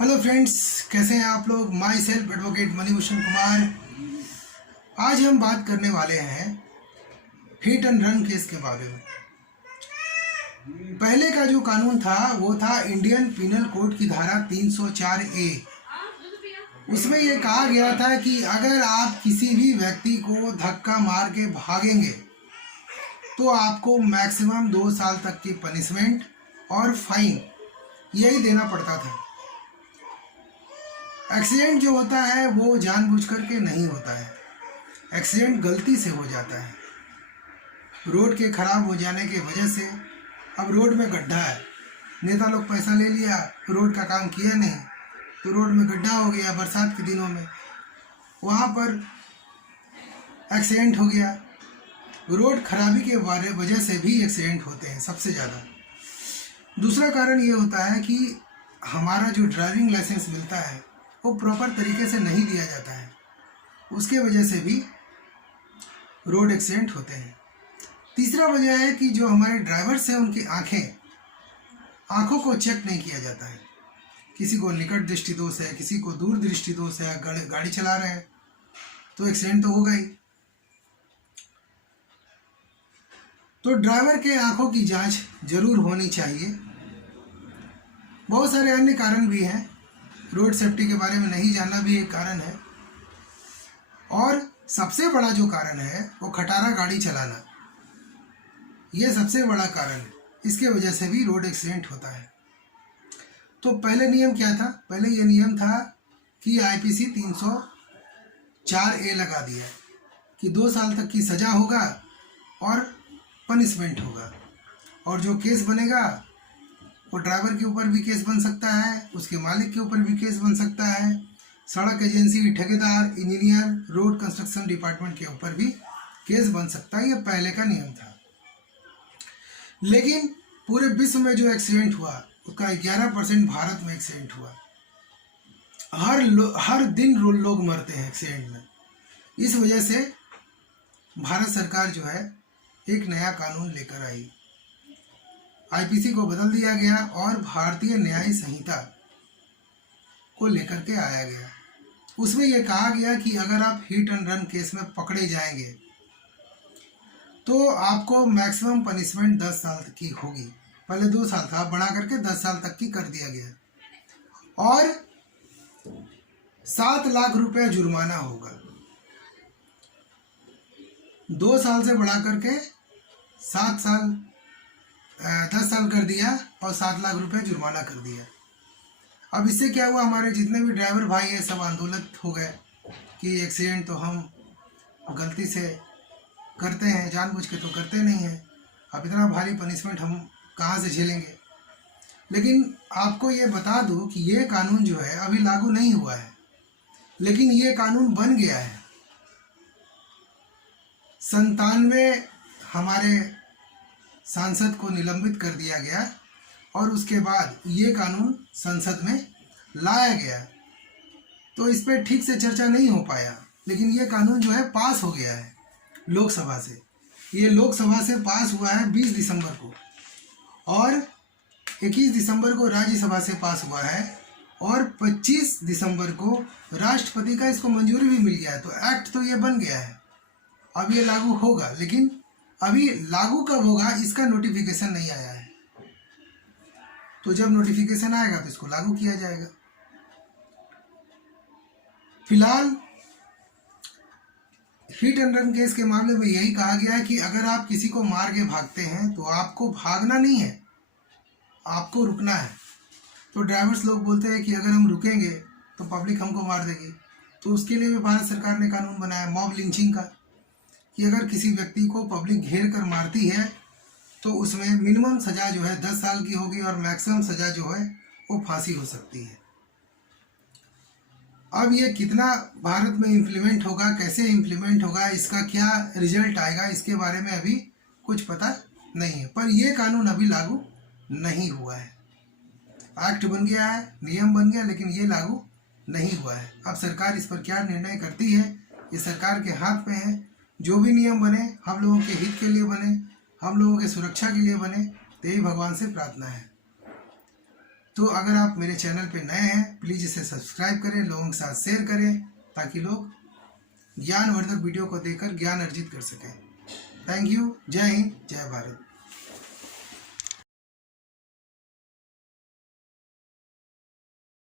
Hello friends, कैसे हैं आप लोग। My self advocate Manibhushan Kumar. आज हम बात करने वाले हैं हिट एंड रन केस के बारे में। पहले का जो कानून था वो था इंडियन पिनल कोड की धारा 304A। उसमें ये कहा गया था कि अगर आप किसी भी व्यक्ति को धक्का मार के भागेंगे तो आपको मैक्सिमम 2 साल तक की पनिशमेंट और फाइन यही देना पड़ता था। एक्सीडेंट जो होता है वो जानबूझकर के नहीं होता है, एक्सीडेंट गलती से हो जाता है। रोड के ख़राब हो जाने की वजह से, अब रोड में गड्ढा है, नेता लोग पैसा ले लिया, रोड का काम किया नहीं, तो रोड में गड्ढा हो गया बरसात के दिनों में, वहाँ पर एक्सीडेंट हो गया। रोड खराबी के वजह से भी एक्सीडेंट होते हैं सबसे ज़्यादा। दूसरा कारण ये होता है कि हमारा जो ड्राइविंग लाइसेंस मिलता है वो प्रॉपर तरीके से नहीं दिया जाता है, उसके वजह से भी रोड एक्सीडेंट होते हैं। तीसरा वजह है कि जो हमारे ड्राइवर्स हैं उनकी आँखों को चेक नहीं किया जाता है। किसी को निकट दृष्टि दोष है, किसी को दूर दृष्टि दोष है, गाड़ी चला रहे हैं तो एक्सीडेंट तो होगा ही। तो ड्राइवर के आँखों की जांच जरूर होनी चाहिए। बहुत सारे अन्य कारण भी हैं, रोड सेफ्टी के बारे में नहीं जानना भी एक कारण है। और सबसे बड़ा जो कारण है वो खटारा गाड़ी चलाना, ये सबसे बड़ा कारण है। इसके वजह से भी रोड एक्सीडेंट होता है। तो पहले नियम क्या था? पहले ये नियम था कि IPC 304A लगा दिया कि 2 साल तक की सज़ा होगा और पनिशमेंट होगा। और जो केस बनेगा वो ड्राइवर के ऊपर भी केस बन सकता है, उसके मालिक के ऊपर भी केस बन सकता है, सड़क एजेंसी, ठेकेदार, इंजीनियर, रोड कंस्ट्रक्शन डिपार्टमेंट के ऊपर भी केस बन सकता है। ये पहले का नियम था। लेकिन पूरे विश्व में जो एक्सीडेंट हुआ उसका 11% भारत में एक्सीडेंट हुआ। हर दिन लोग मरते हैं एक्सीडेंट में। इस वजह से भारत सरकार जो है एक नया कानून लेकर आई, IPC को बदल दिया गया और भारतीय न्याय संहिता को लेकर के आया गया। उसमें यह कहा गया कि अगर आप हिट एंड रन केस में पकड़े जाएंगे तो आपको मैक्सिमम पनिशमेंट 10 साल तक की होगी। पहले 2 साल था, बढ़ा करके 10 साल तक की कर दिया गया और 7 लाख रुपया जुर्माना होगा। 2 साल से बढ़ा करके 10 साल कर दिया और 7 लाख रुपए जुर्माना कर दिया। अब इससे क्या हुआ, हमारे जितने भी ड्राइवर भाई हैं सब आंदोलित हो गए कि एक्सीडेंट तो हम गलती से करते हैं, जानबूझ के तो करते नहीं हैं, अब इतना भारी पनिशमेंट हम कहाँ से झेलेंगे। लेकिन आपको ये बता दूं कि ये कानून जो है अभी लागू नहीं हुआ है, लेकिन ये कानून बन गया है। 97 हमारे सांसद को निलंबित कर दिया गया और उसके बाद ये कानून संसद में लाया गया। तो इस पर ठीक से चर्चा नहीं हो पाया, लेकिन ये कानून जो है पास हो गया है लोकसभा से। ये लोकसभा से पास हुआ है 20 दिसंबर को और 21 दिसंबर को राज्यसभा से पास हुआ है और 25 दिसंबर को राष्ट्रपति का इसको मंजूरी भी मिल गया है। तो एक्ट तो ये बन गया है, अब ये लागू होगा। लेकिन अभी लागू कब होगा इसका नोटिफिकेशन नहीं आया है, तो जब नोटिफिकेशन आएगा तो इसको लागू किया जाएगा। फिलहाल हिट एंड रन केस के मामले में यही कहा गया है कि अगर आप किसी को मार के भागते हैं तो आपको भागना नहीं है, आपको रुकना है। तो ड्राइवर्स लोग बोलते हैं कि अगर हम रुकेंगे तो पब्लिक हमको मार देगी। तो उसके लिए भी भारत सरकार ने कानून बनाया मॉब लिंचिंग का, कि अगर किसी व्यक्ति को पब्लिक घेर कर मारती है तो उसमें मिनिमम सज़ा जो है 10 साल की होगी और मैक्सिमम सज़ा जो है वो फांसी हो सकती है। अब ये कितना भारत में इम्प्लीमेंट होगा, कैसे इम्प्लीमेंट होगा, इसका क्या रिजल्ट आएगा, इसके बारे में अभी कुछ पता नहीं है। पर ये कानून अभी लागू नहीं हुआ है। एक्ट बन गया है, नियम बन गया, लेकिन ये लागू नहीं हुआ है। अब सरकार इस पर क्या निर्णय करती है ये सरकार के हाथ में है। जो भी नियम बने हम लोगों के हित के लिए बने, हम लोगों के सुरक्षा के लिए बने, तो यही भगवान से प्रार्थना है। तो अगर आप मेरे चैनल पे नए हैं प्लीज़ इसे सब्सक्राइब करें, लोगों के साथ शेयर करें ताकि लोग ज्ञानवर्धक वीडियो को देखकर ज्ञान अर्जित कर सकें। Thank you. जय हिंद, जय भारत।